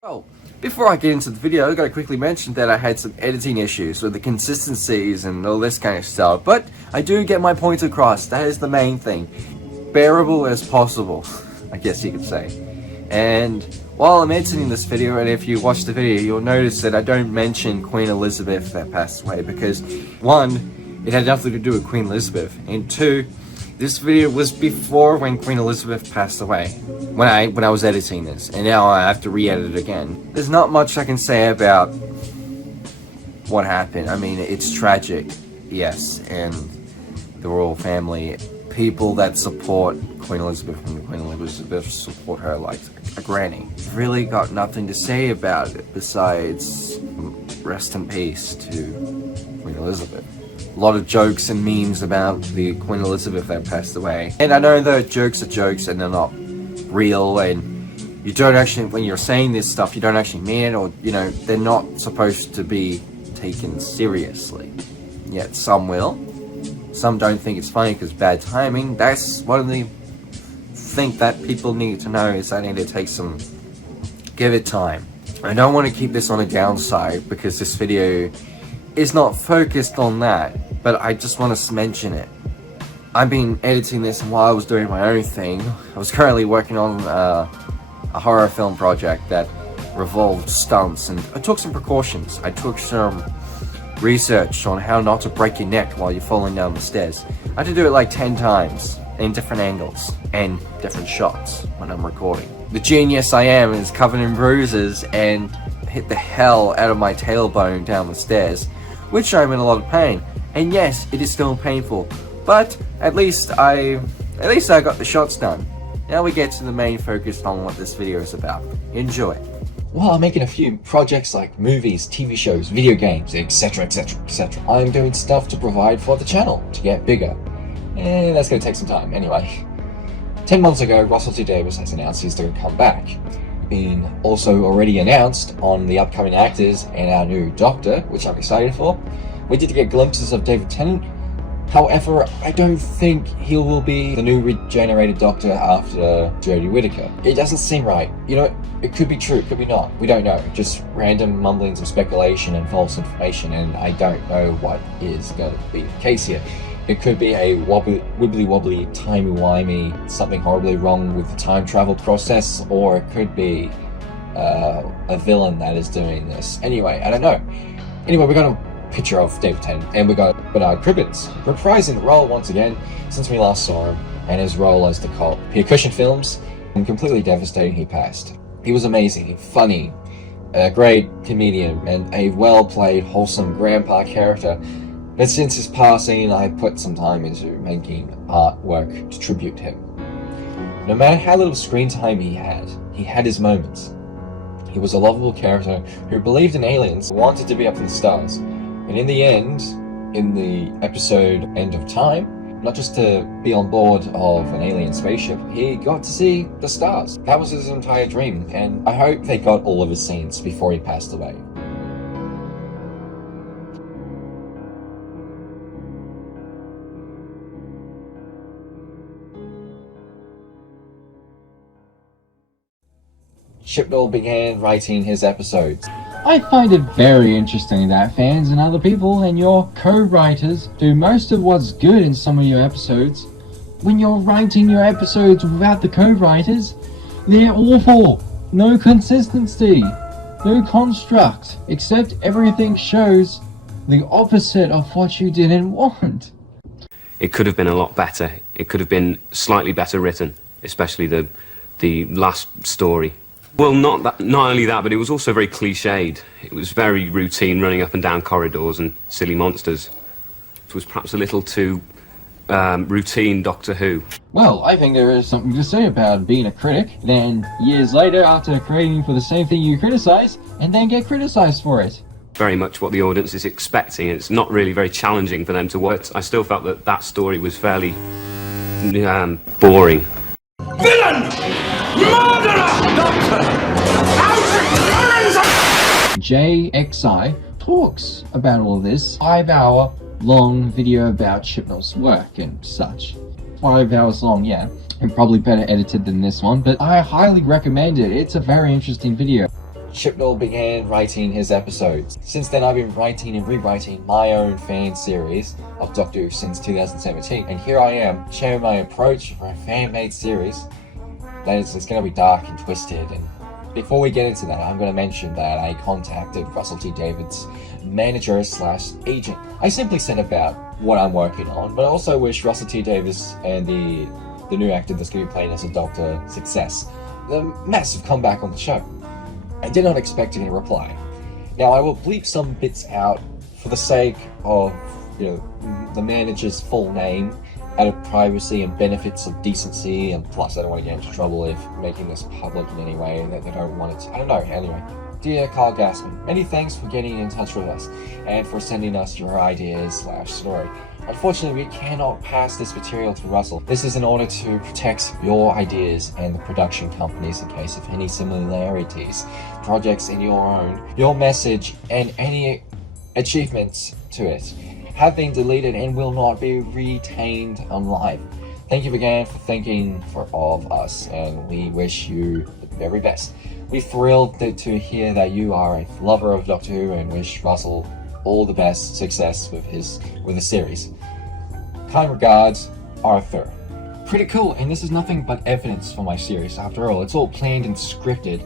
Well, before I get into the video, I've got to quickly mention that I had some editing issues with the consistencies and all this kind of stuff, but I do get my point across. That is the main thing. Bearable as possible, I guess you could say. And while I'm editing this video, and if you watch the video, you'll notice that I don't mention Queen Elizabeth that passed away, because one, it had nothing to do with Queen Elizabeth, and two, this video was before when Queen Elizabeth passed away, when I was editing this, and now I have to re-edit it again. There's not much I can say about what happened. I mean, it's tragic, yes, and the royal family, people that support Queen Elizabeth and Queen Elizabeth support her like a granny. Really got nothing to say about it besides rest in peace to Queen Elizabeth. A lot of jokes and memes about the Queen Elizabeth that passed away. And I know that jokes are jokes and they're not real, and you don't actually, when you're saying this stuff, you don't actually mean it, or, you know, they're not supposed to be taken seriously. Yet some will. Some don't think it's funny because bad timing. That's one of the things that people need to know, is they need to give it time. I don't want to keep this on a downside because this video is not focused on that, but I just want to mention it. I've been editing this while I was doing my own thing. I was currently working on a horror film project that revolved stunts, and I took some precautions. I took some research on how not to break your neck while you're falling down the stairs. I had to do it like 10 times in different angles and different shots when I'm recording. The genius I am is covered in bruises and hit the hell out of my tailbone down the stairs, which I'm in a lot of pain. And yes, it is still painful, but at least I got the shots done. Now we get to the main focus on what this video is about. Enjoy. While I'm making a few projects like movies, TV shows, video games, etc, etc, etc, I'm doing stuff to provide for the channel to get bigger. And that's going to take some time. Anyway, 10 months ago, Russell T Davies has announced he's going to come back. Been also already announced on the upcoming actors and our new Doctor, which I'm excited for. We did get glimpses of David Tennant. However, I don't think he will be the new regenerated Doctor after Jodie Whittaker. It doesn't seem right. You know, it could be true, it could be not. We don't know. Just random mumblings of speculation and false information, and I don't know what is going to be the case here. It could be a wibbly-wobbly, timey-wimey, something horribly wrong with the time travel process, or it could be a villain that is doing this. Anyway, I don't know. Anyway, we got a picture of David Tennant, and we got Bernard Cribbins reprising the role once again since we last saw him, and his role as the cop. Peter Cushing films, and completely devastating he passed. He was amazing, funny, a great comedian, and a well-played, wholesome grandpa character. But since his passing, I put some time into making artwork to tribute him. No matter how little screen time he had his moments. He was a lovable character who believed in aliens, wanted to be up in the stars. And in the end, in the episode End of Time, not just to be on board of an alien spaceship, he got to see the stars. That was his entire dream, and I hope they got all of his scenes before he passed away. Chibnall began writing his episodes. I find it very interesting that fans and other people and your co-writers do most of what's good in some of your episodes. When you're writing your episodes without the co-writers, they're awful. No consistency, no construct, except everything shows the opposite of what you didn't want. It could have been a lot better. It could have been slightly better written, especially the last story. Well, not only that, but it was also very cliched. It was very routine, running up and down corridors and silly monsters. It was perhaps a little too routine Doctor Who. Well, I think there is something to say about being a critic, then years later after creating for the same thing you criticize, and then get criticized for it. Very much what the audience is expecting. It's not really very challenging for them to work. I still felt that story was fairly boring. Villain! Murderer! Doctor! JXI talks about all this 5-hour long video about Chibnall's work and such. 5 hours long, yeah, and probably better edited than this one, but I highly recommend it. It's a very interesting video. Chibnall began writing his episodes. Since then, I've been writing and rewriting my own fan series of Doctor Who since 2017, and here I am sharing my approach for a fan-made series that is going to be dark and twisted. And before we get into that, I'm going to mention that I contacted Russell T Davies' manager/agent. I simply said about what I'm working on, but I also wish Russell T Davies and the new actor that's going to be playing as a Doctor success. The massive comeback on the show. I did not expect any reply. Now, I will bleep some bits out for the sake of, the manager's full name, out of privacy and benefits of decency, and plus I don't want to get into trouble if making this public in any way that they don't want it to. I don't know, anyway. Dear Carl Gassman, many thanks for getting in touch with us, and for sending us your ideas/story. Unfortunately, we cannot pass this material to Russell. This is in order to protect your ideas and the production companies in case of any similarities, projects in your own. Your message and any achievements to it have been deleted and will not be retained on live. Thank you again for thinking of us, and we wish you the very best. We're thrilled to hear that you are a lover of Doctor Who and wish Russell all the best success with the series. Kind regards, Arthur. Pretty cool, and this is nothing but evidence for my series. After all, it's all planned and scripted.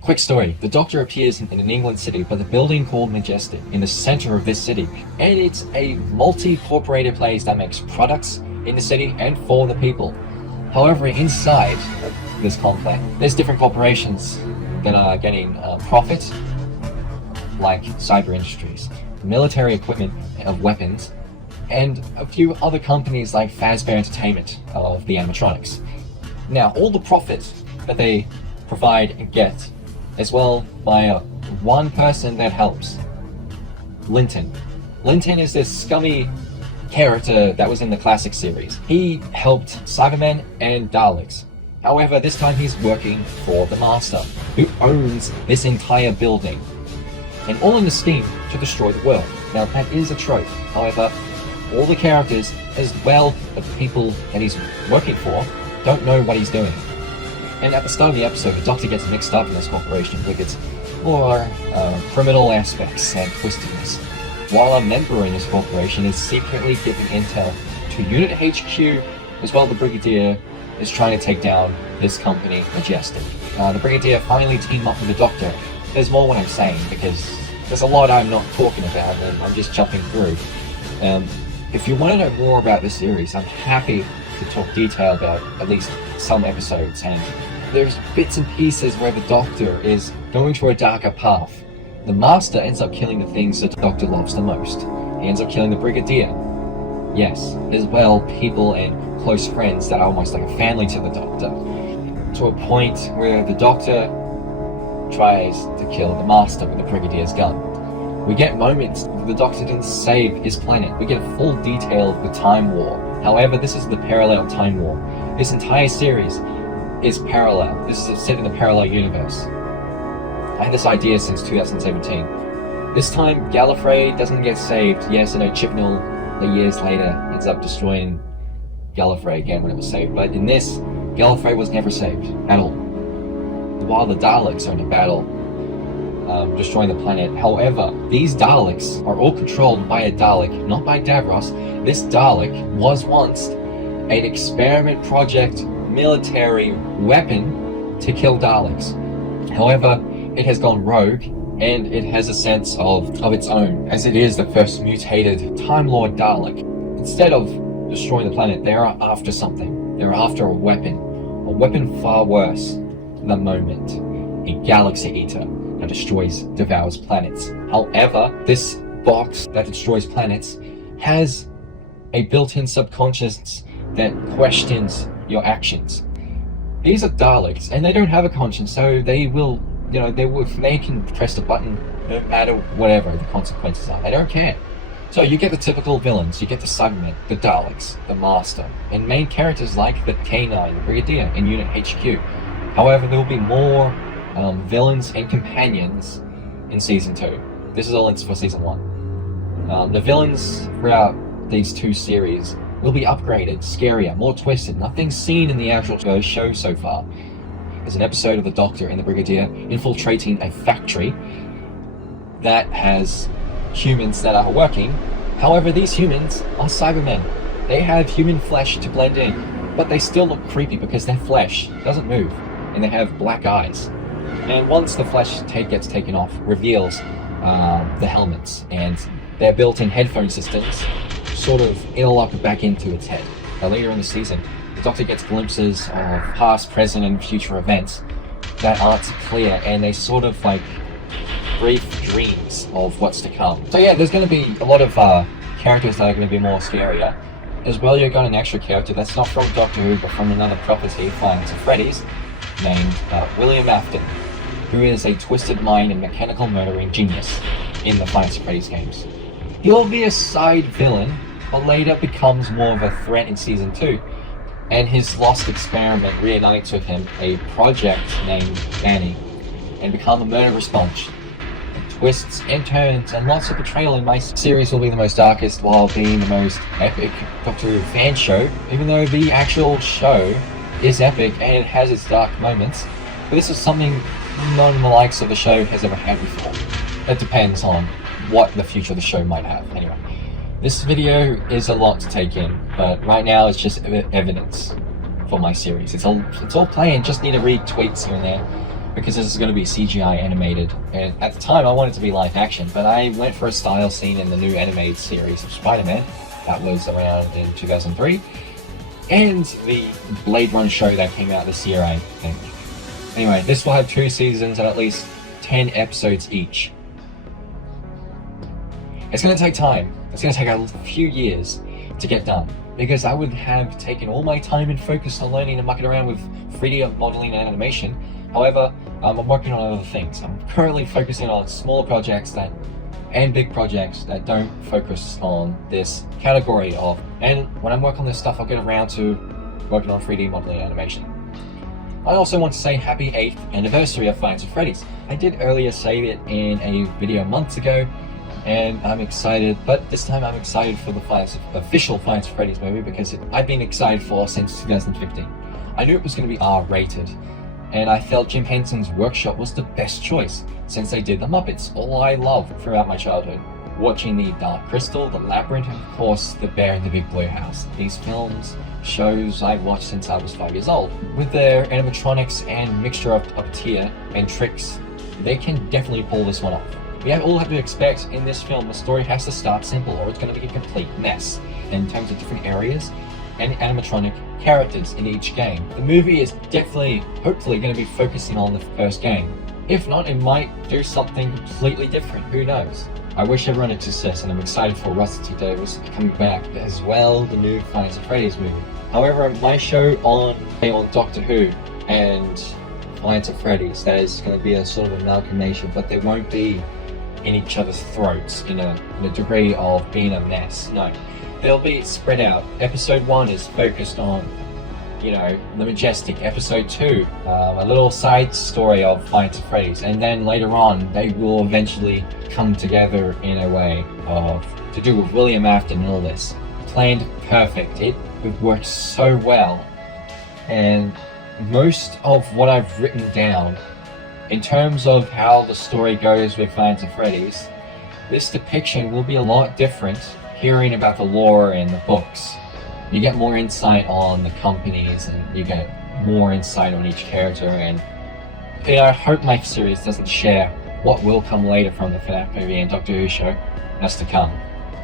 Quick story. The Doctor appears in an England city, but the building called Majestic, in the center of this city. And it's a multi-corporated place that makes products in the city and for the people. However, inside this complex, there's different corporations that are getting profit, like Cyber Industries, military equipment of weapons, and a few other companies like Fazbear Entertainment of the animatronics. Now, all the profits that they provide and get, as well by one person that helps, Linton. Linton is this scummy character that was in the classic series. He helped Cybermen and Daleks. However, this time he's working for the Master, who owns this entire building, and all in the scheme to destroy the world. Now, that is a trope. However, all the characters, as well as the people that he's working for, don't know what he's doing. And at the start of the episode, the Doctor gets mixed up in this corporation with its more criminal aspects and twistedness, while a member in this corporation is secretly giving intel to Unit HQ, as well as the Brigadier is trying to take down this company, Majestic. The Brigadier finally team up with the Doctor. There's more what I'm saying, because there's a lot I'm not talking about, and I'm just jumping through. If you want to know more about this series, I'm happy to talk detail about at least some episodes, and there's bits and pieces where the Doctor is going to a darker path. The Master ends up killing the things that the Doctor loves the most. He ends up killing the Brigadier. Yes, as well, people and close friends that are almost like a family to the Doctor, to a point where the Doctor tries to kill the Master with the Brigadier's gun. We get moments where the Doctor didn't save his planet. We get a full detail of the Time War. However, this is the parallel Time War. This entire series is parallel. This is set in a parallel universe. I had this idea since 2017. This time, Gallifrey doesn't get saved. Yes, I know Chibnall, years later, ends up destroying Gallifrey again when it was saved. But in this, Gallifrey was never saved at all. While the Daleks are in a battle, destroying the planet. However, these Daleks are all controlled by a Dalek, not by Davros. This Dalek was once an experiment project military weapon to kill Daleks. However, it has gone rogue, and it has a sense of its own, as it is the first mutated Time Lord Dalek. Instead of destroying the planet, they are after something. They're after a weapon far worse than the Moment, a Galaxy Eater that devours planets. However, this box that destroys planets has a built-in subconscious that questions your actions. These are Daleks, and they don't have a conscience, so they will, they can press the button no matter whatever the consequences are. They don't care. So you get the typical villains, you get the Cybermen, the Daleks, the Master, and main characters like the K9, the Brigadier, and Unit HQ. However, there will be more villains and companions in Season 2. This is all for Season 1. The villains throughout these two series will be upgraded, scarier, more twisted, nothing seen in the actual show so far. There's an episode of the Doctor and the Brigadier infiltrating a factory that has humans that are working. However, these humans are Cybermen. They have human flesh to blend in, but they still look creepy because their flesh doesn't move, and they have black eyes. And once the flesh gets taken off, reveals the helmets and their built-in headphone systems sort of interlock back into its head. Later in the season, the Doctor gets glimpses of past, present, and future events that aren't clear, and they sort of like brief dreams of what's to come. So yeah, there's going to be a lot of characters that are going to be more scarier. As well, you've got an extra character that's not from Doctor Who, but from another property, Five Nights at Freddy's, named William Afton, who is a twisted mind and mechanical murdering genius in the Five Nights at Freddy's games. He'll be a side villain, but later becomes more of a threat in Season 2, and his lost experiment reunites with him a project named Annie, and become a murderous bunch. Twists and turns and lots of betrayal in my series will be the most darkest while being the most epic Doctor Who fan show, even though the actual show is epic and it has its dark moments. But this is something none of the likes of the show has ever had before. It depends on what the future of the show might have. Anyway, this video is a lot to take in, but right now it's just evidence for my series. It's all planned, just need to read tweets here and there, because this is going to be CGI animated, and at the time I wanted it to be live action, but I went for a style scene in the new animated series of Spider-Man that was around in 2003, and the Blade Runner show that came out this year, I think. Anyway, this will have 2 seasons and at least 10 episodes each. It's going to take time. It's going to take a few years to get done, because I would have taken all my time and focus on learning and mucking around with 3D modeling and animation. However, I'm working on other things. I'm currently focusing on smaller projects and big projects that don't focus on this category of, and when I'm working on this stuff, I'll get around to working on 3D modeling and animation. I also want to say happy 8th anniversary of Five Nights at Freddy's. I did earlier say it in a video months ago, and I'm excited, but this time I'm excited for the official Five Nights at Freddy's movie, because I've been excited for since 2015. I knew it was going to be R-rated, and I felt Jim Henson's workshop was the best choice, since they did the Muppets, all I loved throughout my childhood. Watching the Dark Crystal, the Labyrinth, and of course the Bear in the Big Blue House. These films, shows I've watched since I was 5 years old. With their animatronics and mixture of puppeteer and tricks, they can definitely pull this one off. We all have to expect in this film the story has to start simple, or it's going to be a complete mess in terms of different areas and animatronic characters in each game. The movie is definitely, hopefully, going to be focusing on the first game. If not, it might do something completely different, who knows. I wish everyone a success, and I'm excited for Rusty Davis coming back, as well the new Five Nights at Freddy's movie. However, my show on Doctor Who and Five Nights at Freddy's, that is going to be a sort of amalgamation, but they won't be in each other's throats in a degree of being a mess. No. They'll be spread out. Episode 1 is focused on, the Majestic. Episode 2, a little side story of Five Nights at Freddy's. And then later on, they will eventually come together in a way to do with William Afton and all this. Planned perfect. It worked so well. And most of what I've written down, in terms of how the story goes with Five Nights at Freddy's, this depiction will be a lot different. Hearing about the lore and the books, you get more insight on the companies, and you get more insight on each character, and I hope my series doesn't share what will come later from the FNAF movie and Doctor Who show that's to come.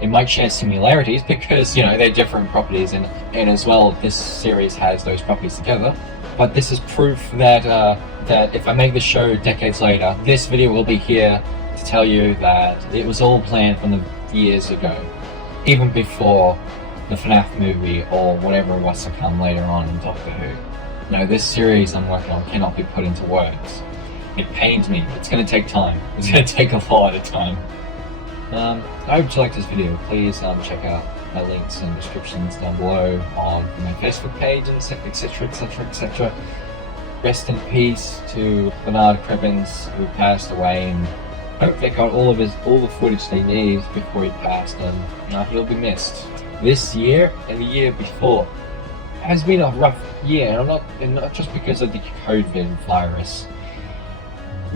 It might share similarities because, they're different properties, and as well, this series has those properties together. But this is proof that that if I make the show decades later, this video will be here to tell you that it was all planned from the years ago. Even before the FNAF movie or whatever was to come later on in Doctor Who. This series I'm working on cannot be put into words. It pains me. It's going to take time. It's going to take a lot of time. I hope you liked this video. Please check out my links and descriptions down below on my Facebook page, and etc, etc, etc. Rest in peace to Bernard Cribbins, who passed away, and hope they got all the footage they need before he passed, and he'll be missed. This year and the year before, has been a rough year, and not just because of the COVID virus.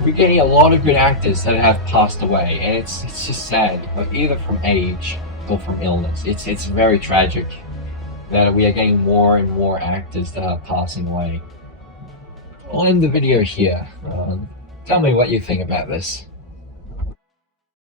We're getting a lot of good actors that have passed away, and it's just sad, but either from age or from illness. It's very tragic that we are getting more and more actors that are passing away. I'll end the video here. Tell me what you think about this.